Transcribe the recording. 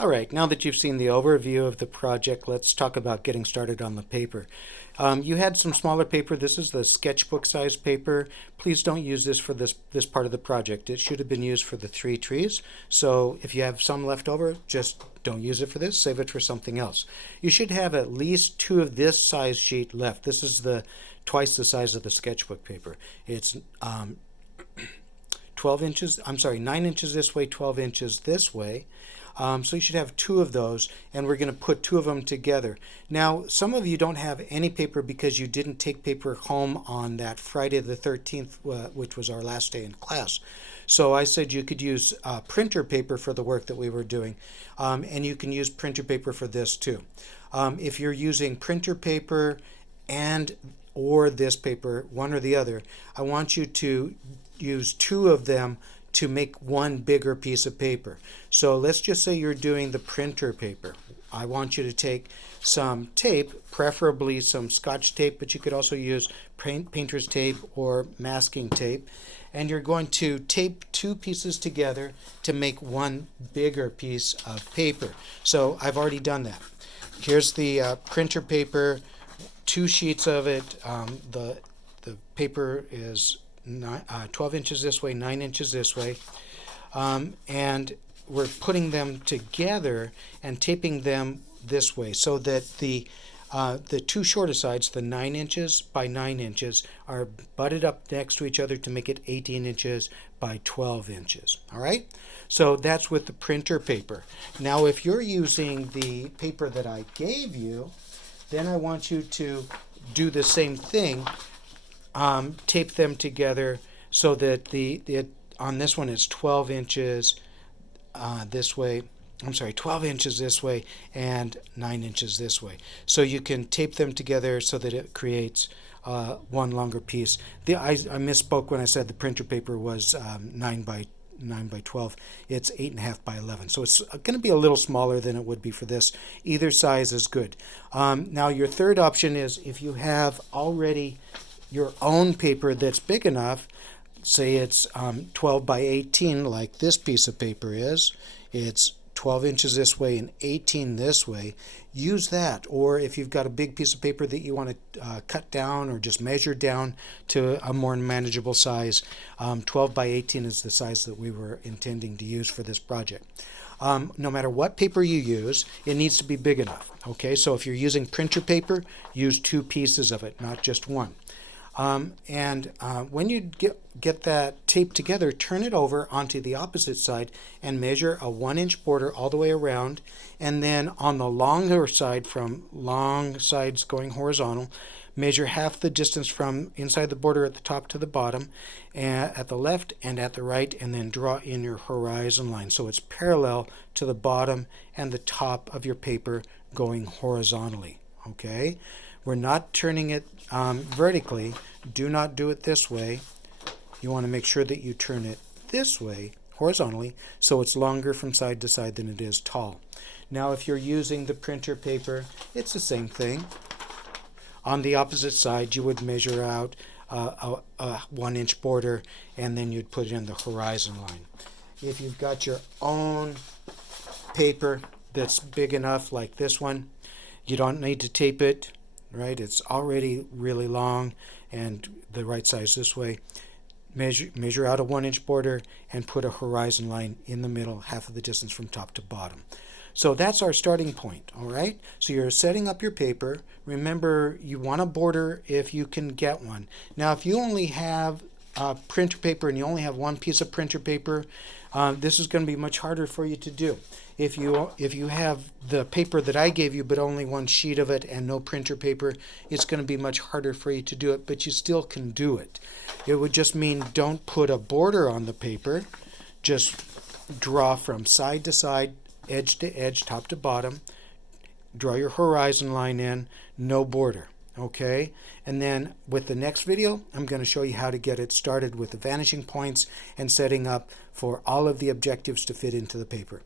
All right, now that you've seen the overview of the project, let's talk about getting started on the paper. You had some smaller paper. This is the sketchbook size paper. Please don't use this for this part of the project. It should have been used for the 3 trees. So if you have some left over, just don't use it for this. Save it for something else. You should have at least 2 of this size sheet left. This is twice the size of the sketchbook paper. It's 12 inches, I'm sorry, 9 inches this way, 12 inches this way. So you should have 2 of those, and we're going to put 2 of them together. Now, some of you don't have any paper because you didn't take paper home on that Friday the 13th, which was our last day in class. So I said you could use printer paper for the work that we were doing, and you can use printer paper for this too. If you're using printer paper or this paper, one or the other, I want you to use 2 of them to make one bigger piece of paper. So let's just say you're doing the printer paper. I want you to take some tape, preferably some Scotch tape, but you could also use painter's tape or masking tape, and you're going to tape 2 pieces together to make one bigger piece of paper. So I've already done that. Here's the printer paper, 2 sheets of it. The paper is 12 inches this way, 9 inches this way, and we're putting them together and taping them this way so that the 2 shorter sides, the 9 inches by 9 inches, are butted up next to each other to make it 18 inches by 12 inches. All right? So that's with the printer paper. Now, if you're using the paper that I gave you, then I want you to do the same thing. Tape them together so that on this one it's 12 inches this way. I'm sorry, 12 inches this way and 9 inches this way. So you can tape them together so that it creates one longer piece. I misspoke when I said the printer paper was 9 by 12. It's 8.5 by 11. So it's going to be a little smaller than it would be for this. Either size is good. Now your third option is if you have already your own paper that's big enough, say it's 12 by 18 like this piece of paper is, it's 12 inches this way and 18 this way, use that. Or if you've got a big piece of paper that you want to cut down or just measure down to a more manageable size, 12 by 18 is the size that we were intending to use for this project. No matter what paper you use, it needs to be big enough. Okay, so if you're using printer paper, use 2 pieces of it, not just one. When you get that tape together, turn it over onto the opposite side and measure a 1-inch border all the way around. And then on the longer side, from long sides going horizontal, measure half the distance from inside the border at the top to the bottom, at the left and at the right, and then draw in your horizon line. So it's parallel to the bottom and the top of your paper going horizontally. Okay? We're not turning it vertically. Do not do it this way. You want to make sure that you turn it this way, horizontally, so it's longer from side to side than it is tall. Now, if you're using the printer paper, it's the same thing. On the opposite side, you would measure out a 1-inch border, and then you'd put it in the horizon line. If you've got your own paper that's big enough, like this one, you don't need to tape it. Right, it's already really long and the right size this way. Measure out a 1-inch border and put a horizon line in the middle, half of the distance from top to bottom. So that's our starting point. All right, so you're setting up your paper. Remember, you want a border if you can get one. Now, if you only have printer paper and you only have 1 piece of printer paper, this is going to be much harder for you to do. If you have the paper that I gave you but only 1 sheet of it and no printer paper, it's going to be much harder for you to do it, but you still can do it. It would just mean don't put a border on the paper. Just draw from side to side, edge to edge, top to bottom. Draw your horizon line in, no border. Okay, and then with the next video, I'm going to show you how to get it started with the vanishing points and setting up for all of the objectives to fit into the paper.